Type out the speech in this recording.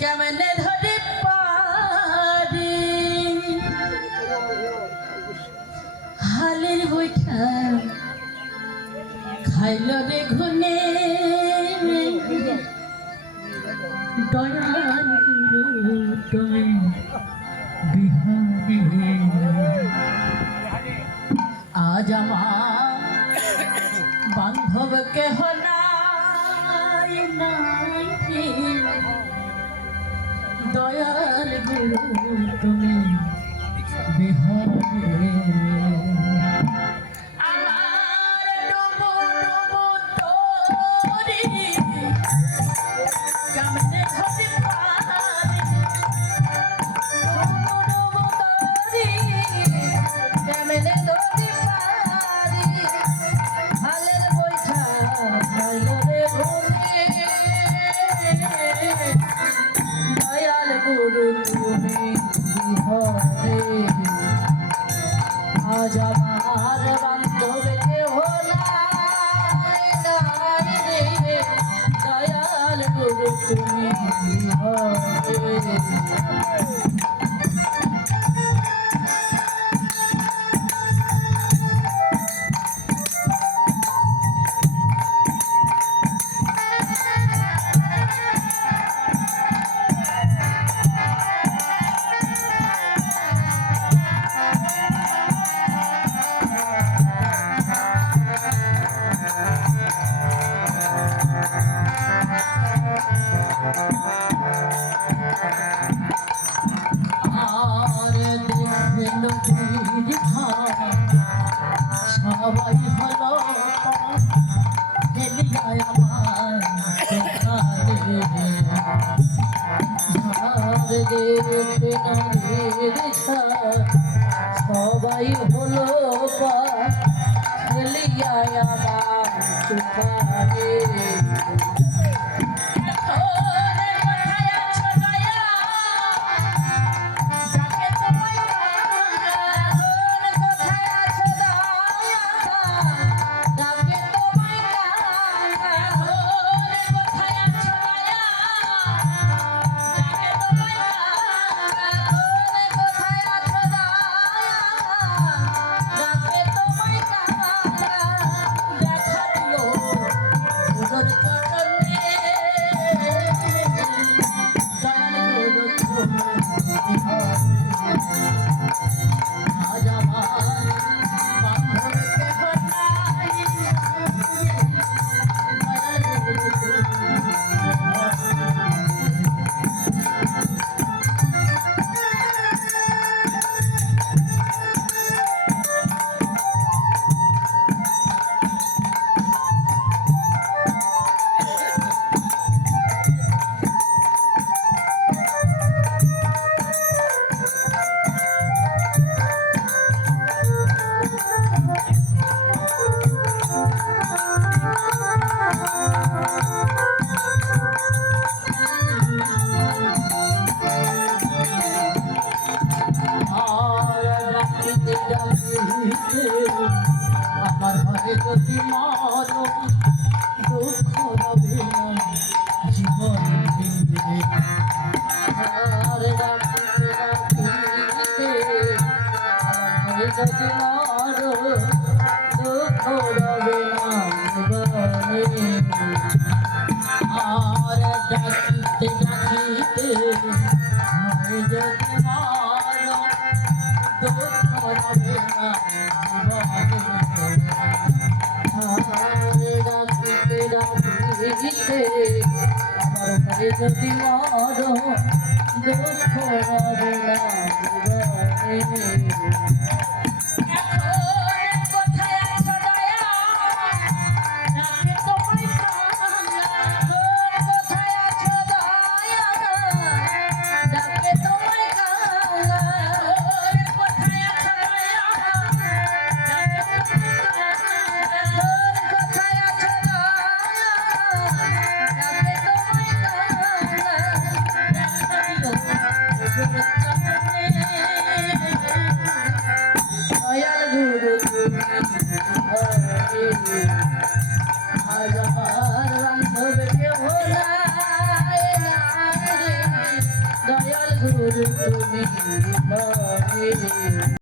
কেমনে ধরে পারি হালের বৈঠা খাইল রে ঘুনে দয়াল গুরু তুমি বিহারি আজ আমার বান্ধব কেহ নাই নাই দয়াল গুরু তুমি বিহারি আজ আমার বান্ধব কেহ নাই রে দয়াল গুরু তুমি সবাই হলো হেলিয়ায় আমার সবাই হলো হেলিয়ায় আমার আমার ঘরে যদি মারো দুঃখ হবে না জীবন যদি মারো দুঃখ হবে না জীবনে আর ডাকিতে ডাকিতে যদি মারো দুঃখ হবে না যদি মর দুঃখ হবে না সাধুর তুমি নারে